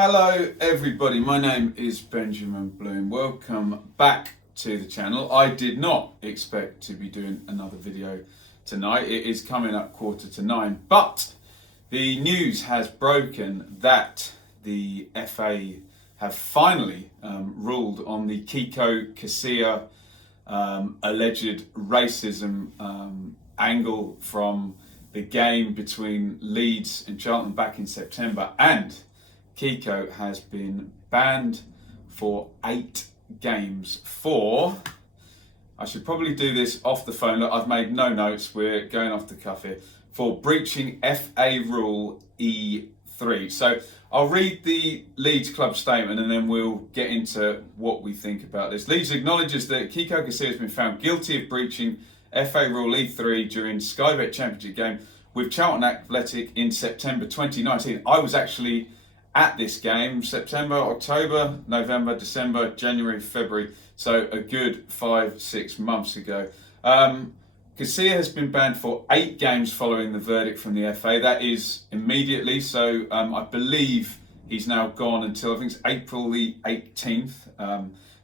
Hello everybody, my name is Benjamin Bloom. Welcome back to the channel. I did not expect to be doing another video tonight. It is coming up 8:45, but the news has broken that the FA have finally ruled on the Kiko Casilla alleged racism angle from the game between Leeds and Charlton back in September, and Kiko has been banned for 8 games for, I should probably do this off the phone, look, I've made no notes, we're going off the cuff here, for breaching FA Rule E3. So I'll read the Leeds club statement and then we'll get into what we think about this. Leeds acknowledges that Kiko Casilla has been found guilty of breaching FA Rule E3 during Sky Bet Championship game with Charlton Athletic in September 2019. I was actually at this game, September, October, November, December, January, February, so a good 5-6 months ago. Casilla has been banned for 8 games following the verdict from the FA. That is immediately, so I believe he's now gone until, I think it's April the 18th.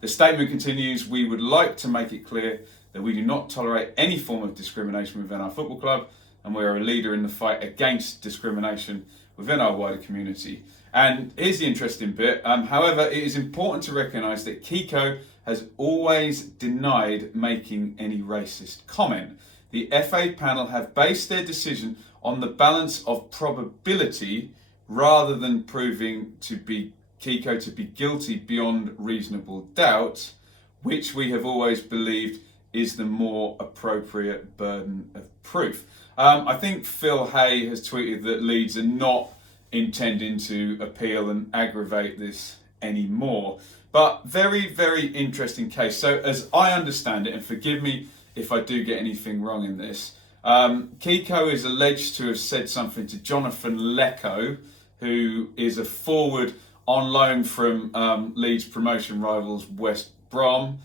The statement continues, "We would like to make it clear that we do not tolerate any form of discrimination within our football club, and we are a leader in the fight against discrimination within our wider community." And here's the interesting bit. However, it is important to recognise that Kiko has always denied making any racist comment. The FA panel have based their decision on the balance of probability rather than proving Kiko to be guilty beyond reasonable doubt, which we have always believed is the more appropriate burden of proof. I think Phil Hay has tweeted that Leeds are not intending to appeal and aggravate this anymore. But very, very interesting case. So as I understand it, and forgive me if I do get anything wrong in this, Kiko is alleged to have said something to Jonathan Lecco, who is a forward on loan from Leeds promotion rivals West Brom.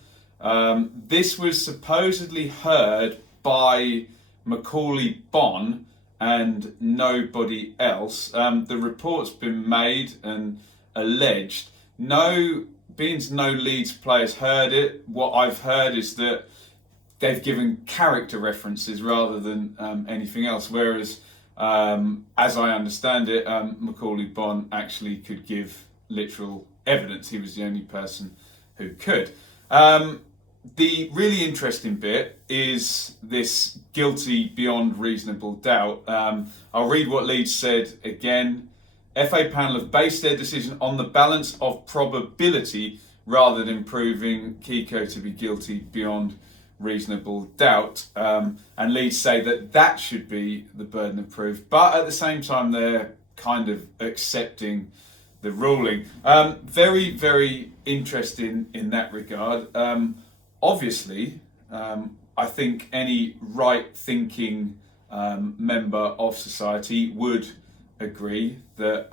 This was supposedly heard by Macaulay Bonne and nobody else. The report's been made and alleged. No Leeds players heard it. What I've heard is that they've given character references rather than anything else, whereas as I understand it, Macaulay Bonne actually could give literal evidence. He was the only person who could. The really interesting bit is this guilty beyond reasonable doubt. I'll read what Leeds said again. FA panel have based their decision on the balance of probability rather than proving Kiko to be guilty beyond reasonable doubt. And Leeds say that should be the burden of proof. But at the same time, they're kind of accepting the ruling. Very, very interesting in that regard. Obviously, I think any right-thinking member of society would agree that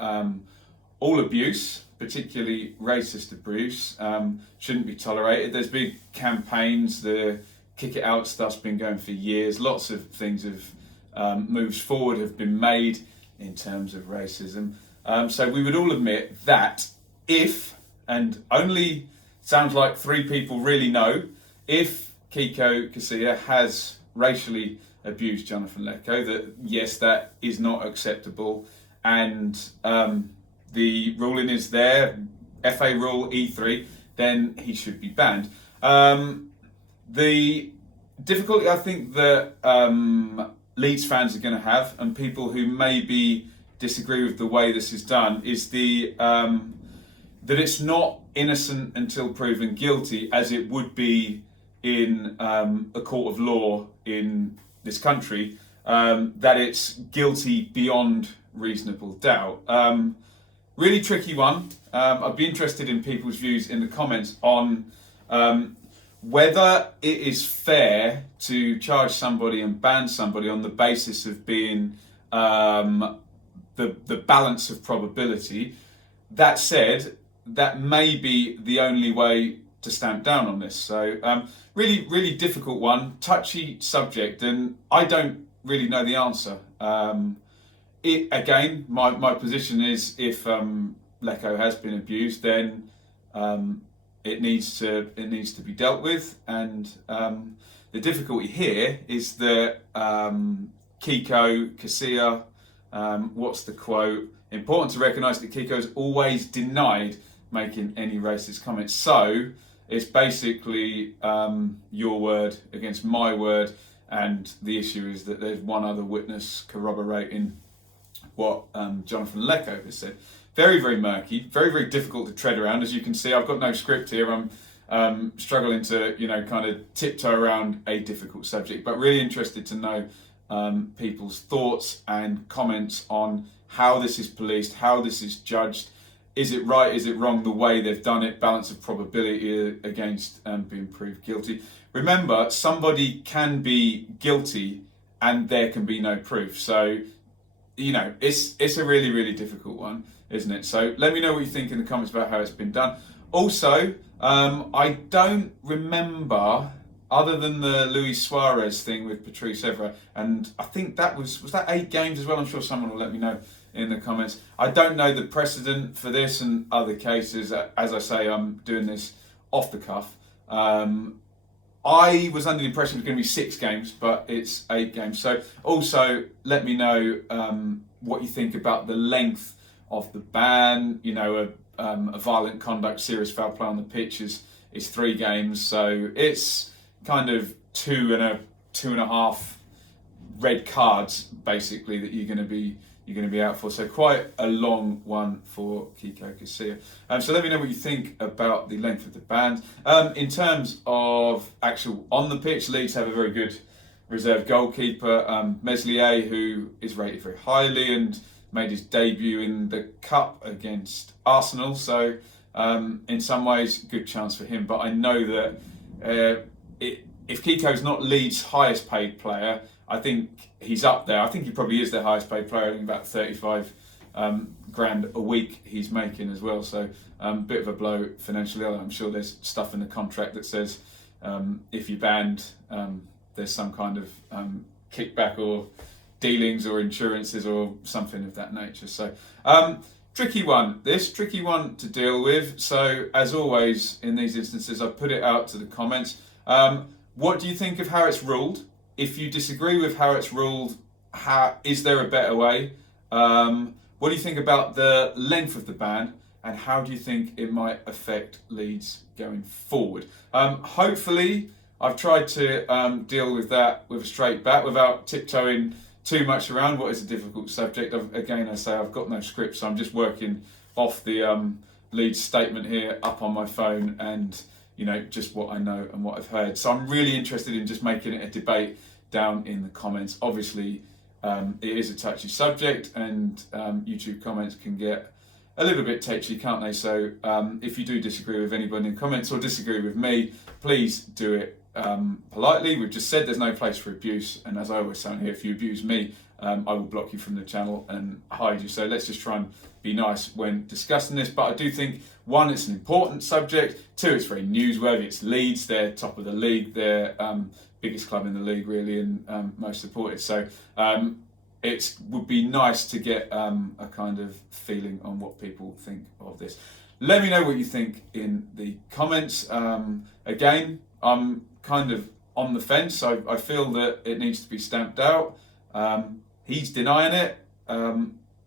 all abuse, particularly racist abuse, shouldn't be tolerated. There's big campaigns, the kick it out stuff's been going for years. Lots of things moves forward have been made in terms of racism. So we would all admit that if, and only sounds like 3 people really know, if Kiko Casilla has racially abused Jonathan Lecco, that yes, that is not acceptable, and the ruling is there, FA Rule E3, then he should be banned. The difficulty I think that Leeds fans are going to have, and people who maybe disagree with the way this is done, is that it's not innocent until proven guilty, as it would be in a court of law in this country, that it's guilty beyond reasonable doubt. Really tricky one. I'd be interested in people's views in the comments on whether it is fair to charge somebody and ban somebody on the basis of being the balance of probability. That said, that may be the only way to stamp down on this. So really, really difficult one, touchy subject, and I don't really know the answer. Again, my position is if Lecco has been abused, then it needs to be dealt with. And the difficulty here is that Kiko, Casilla, what's the quote? Important to recognise that Kiko's always denied making any racist comments. So it's basically your word against my word, and the issue is that there's one other witness corroborating what Jonathan Lecco has said. Very, very murky, very, very difficult to tread around. As you can see, I've got no script here. I'm struggling to, kind of tiptoe around a difficult subject, but really interested to know people's thoughts and comments on how this is policed, how this is judged. Is it right? Is it wrong? The way they've done it, balance of probability against being proved guilty. Remember, somebody can be guilty and there can be no proof. So, it's a really, really difficult one, isn't it? So let me know what you think in the comments about how it's been done. Also, I don't remember, other than the Luis Suarez thing with Patrice Evra, and I think that was that 8 games as well? I'm sure someone will let me know in the comments. I don't know the precedent for this and other cases. As I say, I'm doing this off the cuff. I was under the impression it was going to be 6 games, but it's 8 games. So also let me know what you think about the length of the ban. A violent conduct, serious foul play on the pitch is 3 games. So it's kind of 2.5 red cards basically that you're going to be out for. So quite a long one for Kiko Casilla. So let me know what you think about the length of the ban. In terms of actual on the pitch, Leeds have a very good reserve goalkeeper, Meslier, who is rated very highly and made his debut in the Cup against Arsenal. So in some ways, good chance for him. But I know that if Kiko's not Leeds' highest paid player, I think he's up there. I think he probably is their highest paid player. I think about 35 grand a week he's making as well. So bit of a blow financially. I'm sure there's stuff in the contract that says if you're banned, there's some kind of kickback or dealings or insurances or something of that nature. So tricky one to deal with. So as always in these instances, I've put it out to the comments. What do you think of how it's ruled? If you disagree with how it's ruled, is there a better way? What do you think about the length of the ban, and how do you think it might affect Leeds going forward? Hopefully, I've tried to deal with that with a straight bat without tiptoeing too much around what is a difficult subject. Again, I say I've got no script, so I'm just working off the Leeds statement here up on my phone and just what I know and what I've heard. So I'm really interested in just making it a debate down in the comments. Obviously, it is a touchy subject, and YouTube comments can get a little bit touchy, can't they? So if you do disagree with anybody in the comments or disagree with me, please do it politely. We've just said there's no place for abuse, and as I always say here, if you abuse me, I will block you from the channel and hide you. So let's just try and be nice when discussing this. But I do think, 1, it's an important subject. 2, it's very newsworthy. It's Leeds, they're top of the league, they're biggest club in the league really, and most supported. So it would be nice to get a kind of feeling on what people think of this. Let me know what you think in the comments. Again, I'm kind of on the fence. I feel that it needs to be stamped out. He's denying it.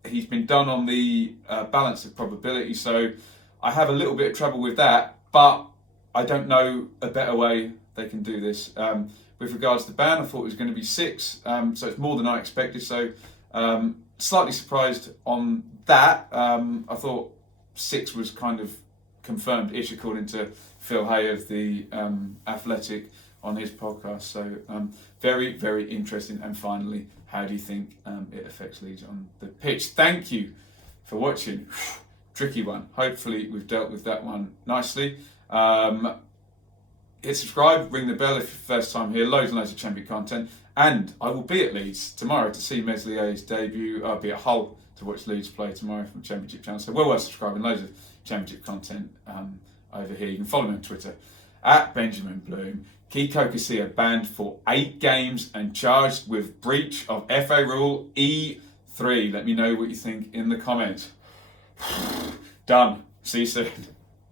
He's been done on the balance of probability, so I have a little bit of trouble with that, but I don't know a better way they can do this. With regards to the ban, I thought it was going to be 6, so it's more than I expected, so slightly surprised on that. I thought 6 was kind of confirmed-ish, according to Phil Hay of the Athletic on his podcast. So very, very interesting. And finally, how do you think it affects Leeds on the pitch? Thank you for watching. Tricky one. Hopefully we've dealt with that one nicely. Hit subscribe, ring the bell if you're first time here. Loads and loads of Champion content. And I will be at Leeds tomorrow to see Meslier's debut. I'll be at Hull to watch Leeds play tomorrow from Championship channel. So well worth subscribing. Loads of Championship content over here. You can follow me on Twitter at Benjamin Bloom. Kiko Casilla banned for 8 games and charged with breach of FA Rule E3. Let me know what you think in the comments. Done. See you soon.